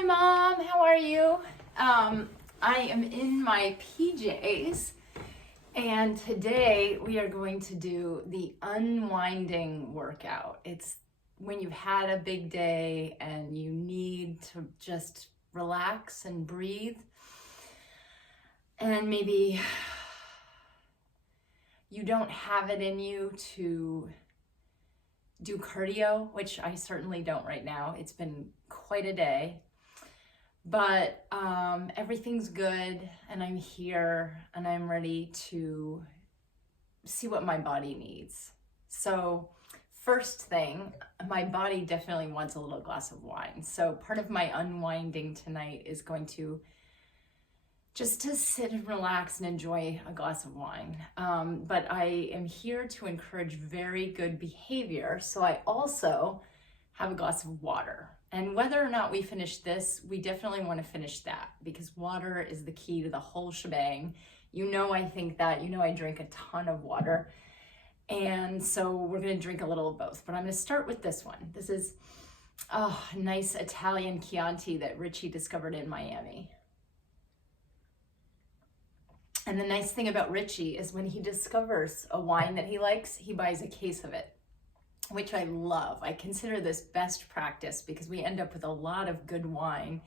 Hi, Mom. How are you? I am in my PJs, and today we are going to do the unwinding workout. It's when you've had a big day and you need to just relax and breathe, and maybe you don't have it in you to do cardio, which I certainly don't right now. It's been quite a day, but everything's good, and I'm here and I'm ready to see what my body needs. So first thing, my body definitely wants a little glass of wine. So part of my unwinding tonight is going to just to sit and relax and enjoy a glass of wine. But I am here to encourage very good behavior. So I also have a glass of water. And whether or not we finish this, we definitely want to finish that because water is the key to the whole shebang. You know, I think that, you know, I drink a ton of water. And so we're going to drink a little of both. But I'm going to start with this one. This is a nice Italian Chianti that Richie discovered in Miami. And the nice thing about Richie is when he discovers a wine that he likes, he buys a case of it, which I love. I consider this best practice because we end up with a lot of good wine.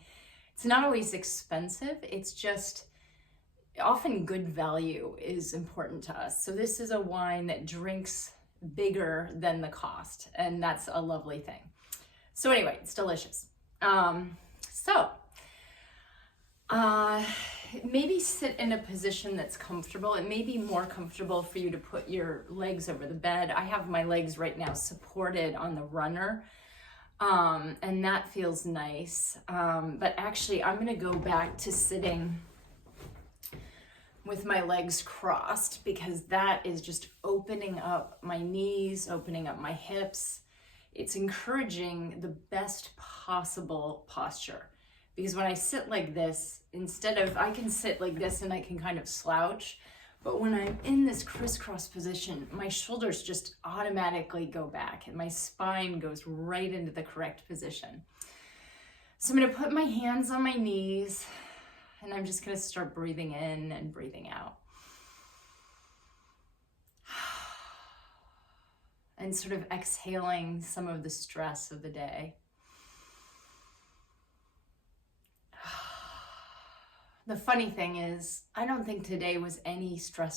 It's not always expensive. It's just often good value is important to us. So this is a wine that drinks bigger than the cost, and that's a lovely thing. So anyway, it's delicious. Maybe sit in a position that's comfortable. It may be more comfortable for you to put your legs over the bed. I have my legs right now supported on the runner, and that feels nice. But actually, I'm gonna go back to sitting with my legs crossed because that is just opening up my knees, opening up my hips. It's encouraging the best possible posture. Because when I sit like this, I can sit like this and I can kind of slouch, but when I'm in this crisscross position, my shoulders just automatically go back and my spine goes right into the correct position. So I'm gonna put my hands on my knees and I'm just gonna start breathing in and breathing out. And sort of exhaling some of the stress of the day. The funny thing is, I don't think today was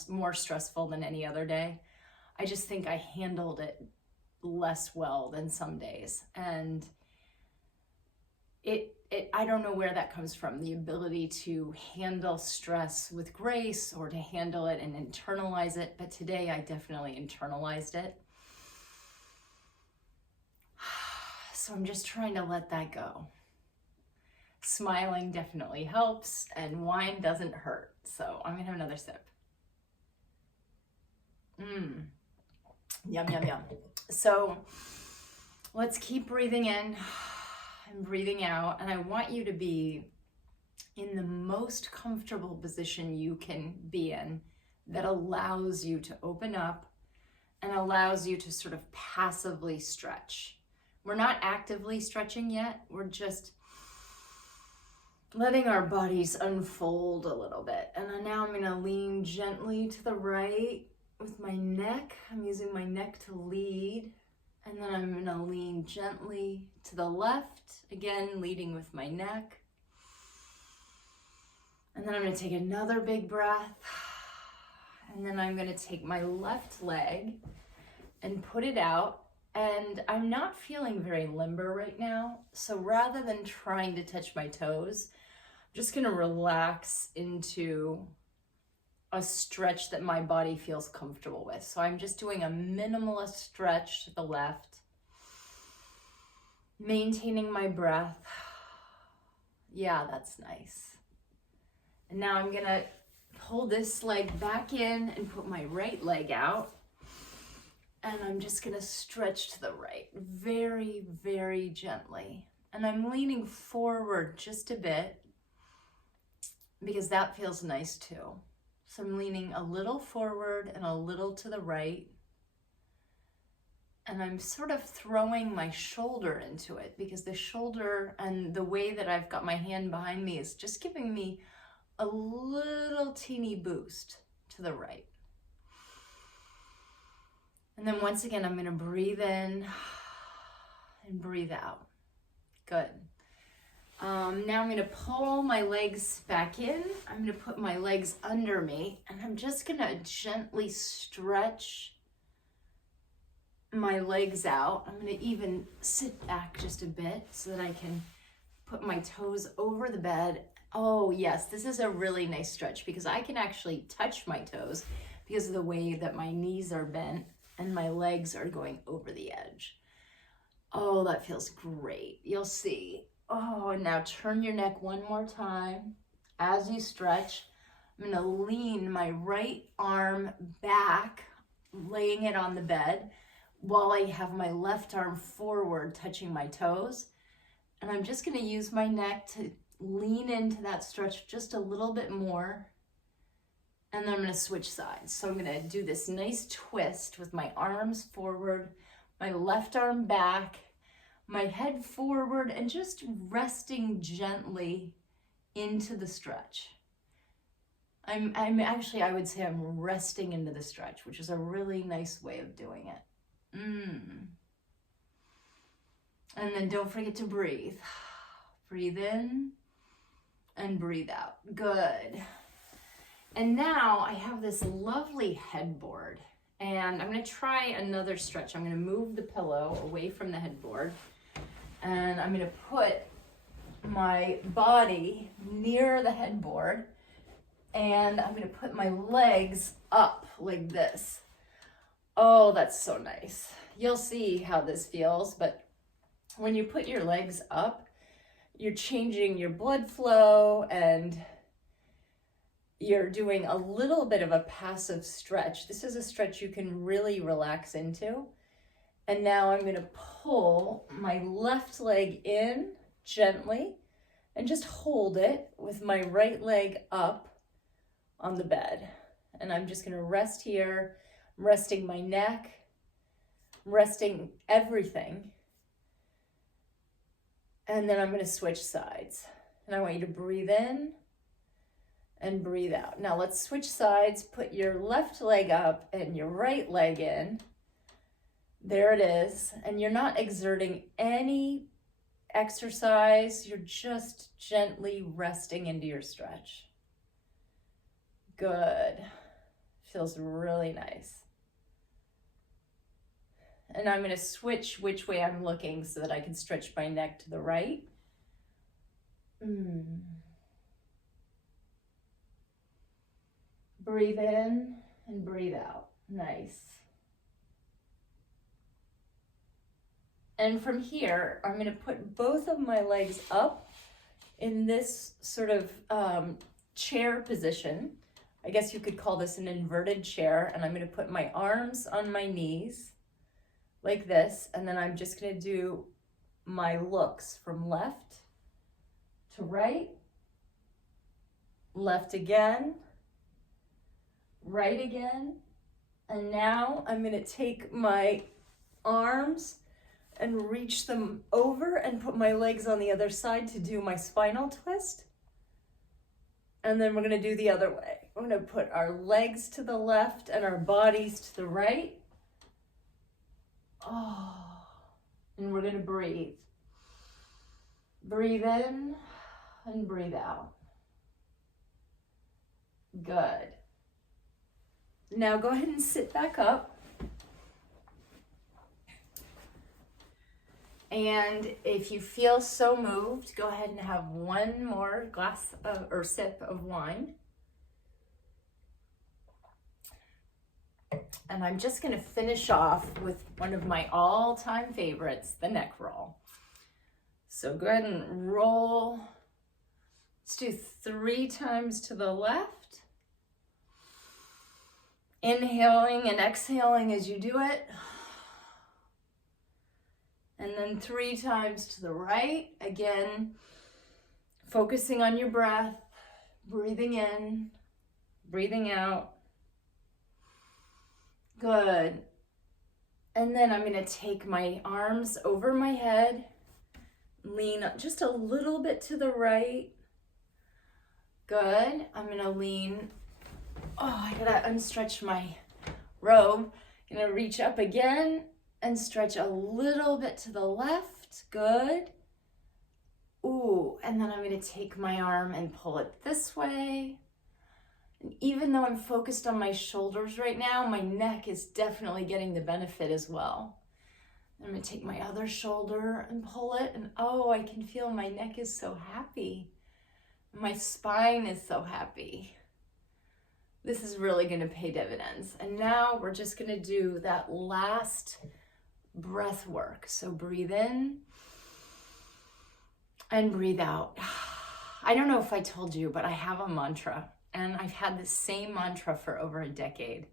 more stressful than any other day. I just think I handled it less well than some days. And I don't know where that comes from, the ability to handle stress with grace or to handle it and internalize it. But today I definitely internalized it. So I'm just trying to let that go. Smiling definitely helps, and wine doesn't hurt. So I'm gonna have another sip. Yum, yum, yum. So let's keep breathing in and breathing out. And I want you to be in the most comfortable position you can be in that allows you to open up and allows you to sort of passively stretch. We're not actively stretching yet. We're just letting our bodies unfold a little bit. And now I'm gonna lean gently to the right with my neck. I'm using my neck to lead. And then I'm gonna lean gently to the left, again, leading with my neck. And then I'm gonna take another big breath. And then I'm gonna take my left leg and put it out. And I'm not feeling very limber right now. So rather than trying to touch my toes, I'm just gonna relax into a stretch that my body feels comfortable with. So I'm just doing a minimalist stretch to the left, maintaining my breath. Yeah, that's nice. And now I'm gonna pull this leg back in and put my right leg out. And I'm just gonna stretch to the right, very, very gently. And I'm leaning forward just a bit because that feels nice too. So I'm leaning a little forward and a little to the right. and I'm sort of throwing my shoulder into it because the shoulder and the way that I've got my hand behind me is just giving me a little teeny boost to the right. And then once again, I'm going to breathe in and breathe out. Good. Now I'm going to pull my legs back in. I'm going to put my legs under me, and I'm just going to gently stretch my legs out. I'm going to even sit back just a bit so that I can put my toes over the bed. Oh yes, this is a really nice stretch because I can actually touch my toes because of the way that my knees are bent and my legs are going over the edge. Oh, that feels great. You'll see. Oh, and now turn your neck one more time as you stretch. I'm going to lean my right arm back, laying it on the bed, while I have my left arm forward touching my toes. And I'm just going to use my neck to lean into that stretch just a little bit more. And then I'm going to switch sides. So I'm going to do this nice twist with my arms forward, my left arm back, my head forward, and just resting gently into the stretch. I'm actually, I would say I'm resting into the stretch, which is a really nice way of doing it. And then don't forget to breathe. Breathe in and breathe out. Good. And now I have this lovely headboard, and I'm going to try another stretch. I'm going to move the pillow away from the headboard, and I'm going to put my body near the headboard, and I'm going to put my legs up like this. Oh, that's so nice. You'll see how this feels, but when you put your legs up, you're changing your blood flow and you're doing a little bit of a passive stretch. This is a stretch you can really relax into. And now I'm going to pull my left leg in gently and just hold it with my right leg up on the bed. And I'm just going to rest here. I'm resting my neck, resting everything. And then I'm going to switch sides. And I want you to breathe in and breathe out. Now let's switch sides. Put your left leg up and your right leg in. There it is. And you're not exerting any exercise. You're just gently resting into your stretch. Good. Feels really nice. And I'm going to switch which way I'm looking so that I can stretch my neck to the right. Breathe in and breathe out. Nice. And from here, I'm going to put both of my legs up in this sort of chair position. I guess you could call this an inverted chair. And I'm going to put my arms on my knees like this. And then I'm just going to do my looks from left to right, left again, right again. And now I'm going to take my arms and reach them over and put my legs on the other side to do my spinal twist. And then we're going to do the other way. We're going to put our legs to the left and our bodies to the right. Oh, and we're going to breathe. Breathe in and breathe out. Good. Now go ahead and sit back up. And if you feel so moved, go ahead and have one more glass or sip of wine. And I'm just going to finish off with one of my all-time favorites, the neck roll. So go ahead and roll. Let's do 3 times to the left. Inhaling and exhaling as you do it. And then 3 times to the right. Again, focusing on your breath, breathing in, breathing out. Good. And then I'm gonna take my arms over my head, lean just a little bit to the right. Good. I'm gonna lean, I gotta unstretch my robe. I'm gonna reach up again and stretch a little bit to the left. Good. Ooh, and then I'm gonna take my arm and pull it this way. And even though I'm focused on my shoulders right now, my neck is definitely getting the benefit as well. I'm gonna take my other shoulder and pull it, and oh, I can feel my neck is so happy. My spine is so happy. This is really gonna pay dividends. And now we're just gonna do that last breath work. So breathe in and breathe out. I don't know if I told you, but I have a mantra, and I've had the same mantra for over a decade.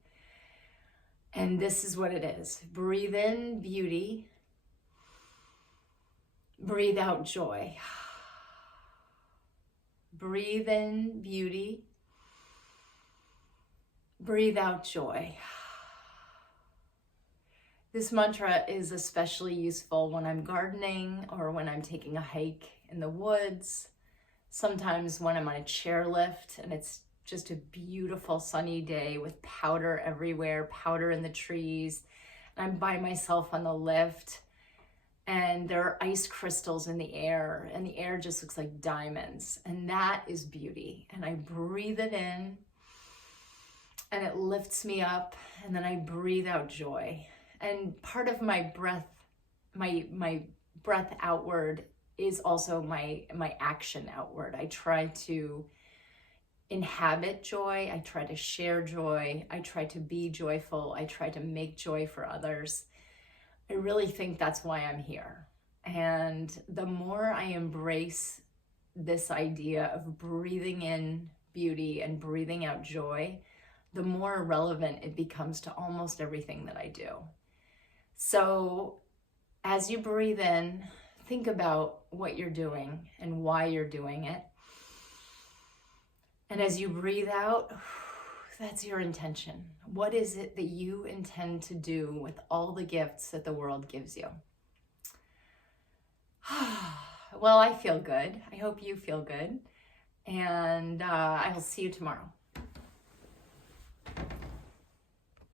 And this is what it is. Breathe in beauty. Breathe out joy. Breathe in beauty. Breathe out joy. This mantra is especially useful when I'm gardening or when I'm taking a hike in the woods. Sometimes when I'm on a chairlift and it's just a beautiful sunny day with powder everywhere, powder in the trees. And I'm by myself on the lift and there are ice crystals in the air and the air just looks like diamonds. And that is beauty. And I breathe it in and it lifts me up, and then I breathe out joy. And part of my breath, my breath outward is also my action outward. I try to inhabit joy. I try to share joy. I try to be joyful. I try to make joy for others. I really think that's why I'm here. And the more I embrace this idea of breathing in beauty and breathing out joy, the more relevant it becomes to almost everything that I do. So as you breathe in, think about what you're doing and why you're doing it. And as you breathe out, that's your intention. What is it that you intend to do with all the gifts that the world gives you? Well, I feel good. I hope you feel good. And I will see you tomorrow.